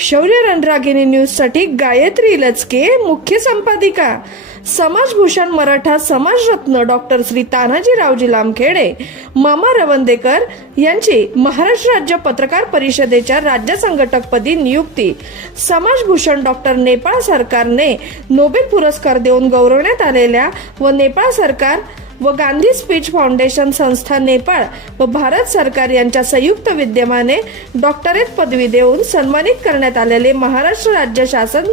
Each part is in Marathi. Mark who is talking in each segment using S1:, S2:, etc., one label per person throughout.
S1: शौर्य रणरागिणी न्यूजसाठी गायत्री लचके मुख्य संपादिका. समाजभूषण मराठा समाजरत्न डॉक्टर श्री तानाजी रावजी लामखेडे मामा रवंदेकर यांची महाराष्ट्र राज्य पत्रकार परिषदेच्या राज्य संघटकपदी नियुक्ती. समाजभूषण डॉक्टर नेपाळ सरकारने नोबेल पुरस्कार देऊन गौरवण्यात आलेल्या व नेपाळ सरकार व गांधी स्पीच फाउंडेशन संस्था नेपाळ व भारत सरकार यांच्या संयुक्त विद्यमाने डॉक्टरेट पदवी देऊन सन्मानित करण्यात आलेले महाराष्ट्र राज्य शासन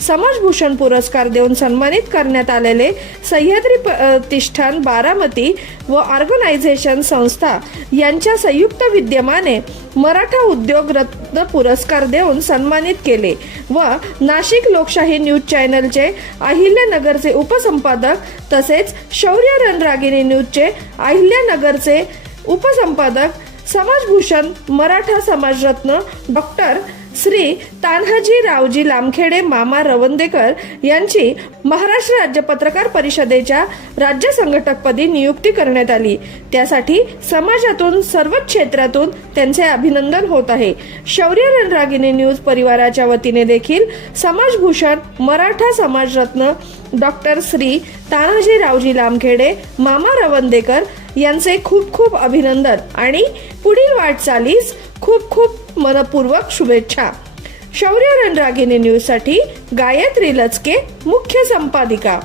S1: समाजभूषण पुरस्कार देऊन सन्मानित करण्यात आलेले सह्याद्री प्रतिष्ठान बारामती व ऑर्गनायझेशन संस्था यांच्या संयुक्त विद्यमाने मराठा उद्योग रत्न पुरस्कार देऊन सन्मानित केले व नाशिक लोकशाही न्यूज चॅनलचे अहिल्यानगरचे उपसंपादक तसेच शौर्य दागिनी न्यूजचे अहिल्यानगरचे उपसंपादक समाजभूषण मराठा समाजरत्न डॉक्टर श्री तान्हाजी रावजी लामखेडे मामा रवंदेकर यांची महाराष्ट्र राज्य पत्रकार परिषदेच्या राज्य संघटकपदी नियुक्ती करण्यात आली. त्यासाठी समाजातून सर्व क्षेत्रातून त्यांचे अभिनंदन होत आहे. शौर्य रणरागिणी न्यूज परिवाराच्या वतीने देखील समाजभूषण मराठा समाजरत्न डॉक्टर श्री तानाजी रावजी लामखेडे मामा रवंदेकर यांचे खूप खूप अभिनंदन. आणि पुढील वाटचालीस खूप खूप मनपूर्वक शुभेच्छा. शौर्य रणरागिनी न्यूजसाठी गायत्री लचके मुख्य संपादिका.